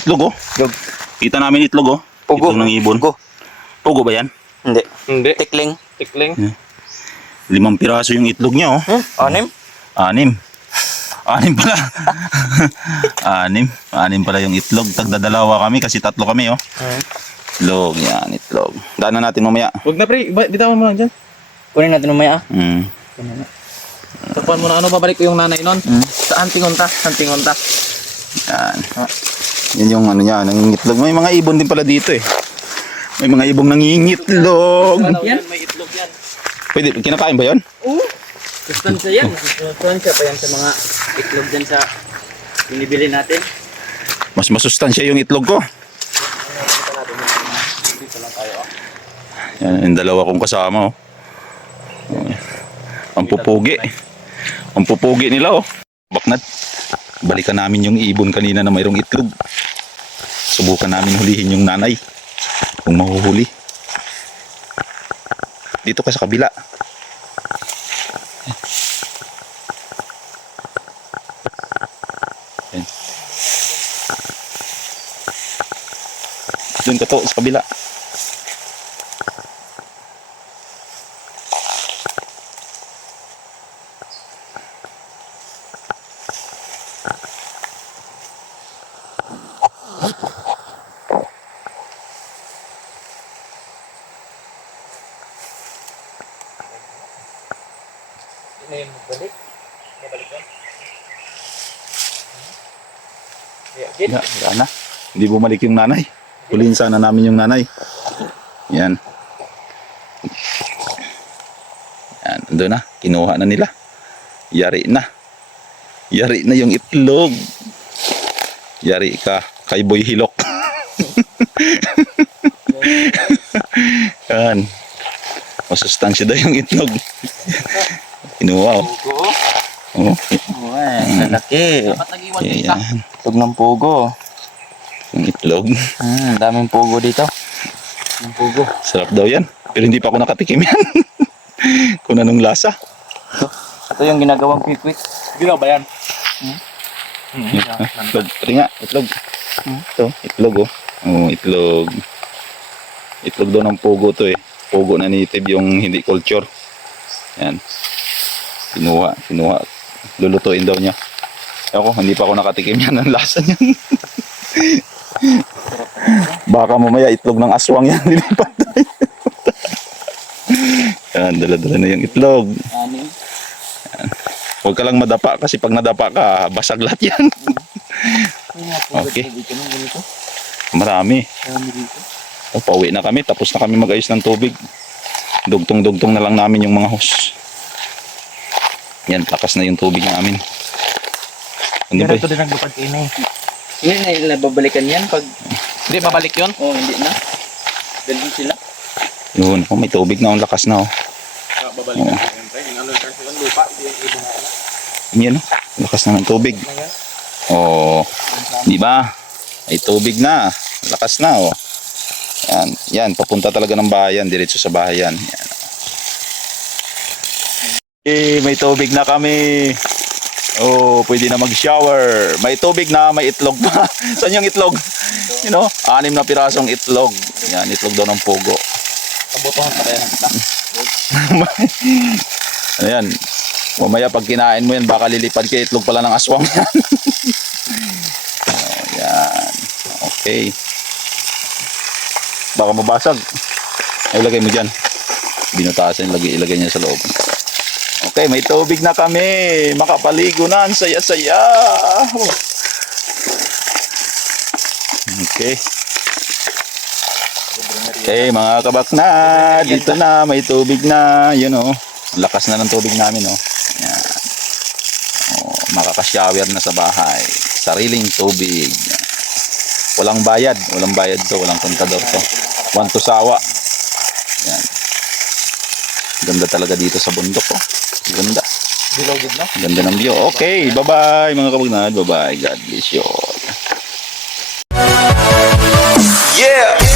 Itlog oh. Itlog. Kita namin itlog oh. Pugo. Itlog ng ibon. Pugo. Pugo ba yan? Hindi. Hindi. Tikling. Tikling. Limang piraso yung itlog niya oh. Hmm? Anim? Anim. Anim pala. Anim. Anim pala yung itlog. Tagdadalawa kami kasi tatlo kami oh. Hmm. Itlog. Yan, itlog. Daanan natin mamaya. Huwag na pre, bitawan mo lang dyan. Kunin natin mamaya ah. Hmm. Tapuan mo na ano, babalik ko yung nanay nun. Hmm. Saan tingunta? Saan tingunta? Yan. Yan yung ano niya, nangingitlog. May mga ibon din pala dito eh. May mga ibong nangingitlog. Yan? May itlog yan. Pwede, kinakain ba yon? Oo. Sustansya yan. Sustansya pa yan sa mga itlog dyan sa binibili natin. Mas masustansya yung itlog ko. Dito lang tayo. ah. Yan, yung dalawa kong kasama oh. Ang pupugi. Ang pupugi nila oh. Baknat. Balikan namin yung ibon kanina na mayroong itlog. Subukan namin hulihin yung nanay. Kung mahuhuli. Dito ka sa kabila. Doon ka to sa kabila. Hindi na yun magbalik. Babalik yun. Yeah, git. Wala, wala na. Hindi bumalik yung nanay. Huliin sana namin yung nanay. Yan. Yan, ando na. Kinuha na nila. Yari na. Yari na yung itlog. Yari ka kay Boy Hilok. Yan. Masustansya daw yung itlog. Kinuha oh. Oo. Oh, Uy, lalaki. Dapat nag-iwan ka. Itlog ng pugo. Yung itlog. Hmm, daming pugo dito. Ng pugo. Sarap daw yan. Pero hindi pa ako nakatikim yan. Kung anong lasa. Ito yung ginagawang quick-quick. Ginawa ba yan? Itlog. Pati nga, itlog. Ito, itlog oh. Oh, itlog. Itlog daw ng pugo to eh. Pugo na native yung hindi culture. Yan. Kinuha, kinuha. Lulutuin daw niya. Ako, hindi pa ako nakatikim yan. Ang lasa niyan. Baka mamaya itlog ng aswang yan. Nilipat tayo. yan, dala-dala na yung itlog. Anim. Huwag ka lang madapa kasi pag nadapa ka, basag lahat yan. Okay. Marami. Marami dito. O, pauwi na kami. Tapos na kami mag-ayos ng tubig. Dugtong-dugtong na lang namin yung mga hose. Yan, lakas na yung tubig namin. Ano ba? Pero ito din naglupad kayo na eh. Hindi na nila babalikan yan pag... Hindi, babalik yun? Oo, hindi na. Ganun sila. Yun, oh, may tubig na. Ang lakas na. Oh. babalikan na yun. Yung ano yung lupa, ito yung ibon na ano. Yan, oh. lakas na ng tubig. Oh, di ba? May tubig na. Lakas na, oh. Yan, yan. Papunta talaga ng bahayan. Diretso sa bahayan. Yan. Eh, may tubig na kami. Oh, pwede na mag-shower. May tubig na, may itlog pa. Saan yung itlog? You know, anim na pirasong itlog. Yan, itlog daw ng pugo. Kabutuhan pa ng Ayan. Mamaya pag kinain mo yan, baka lilipad ka itlog pala ng aswang yan. Ayan. Okay. Baka mabasag. Ay, ilagay mo dyan. Binutasan, ilagay, ilagay niya sa loob. Okay, may tubig na kami. Makapaligo na. Ang saya-saya. Okay. Okay, mga kabakna, dito na, may tubig na, yun oh. Lakas na ng tubig namin oh. Yan. Oh, makaka-shower na sa bahay. Sariling tubig. Walang bayad, walang bayad to, walang kontador to. One to sawa. Yan. Ganda talaga dito sa bundok. Oh. Ganda. Bilogid na. Ganda ng view. Okay, bye-bye mga kabagnad. Bye-bye. God bless you. Yeah!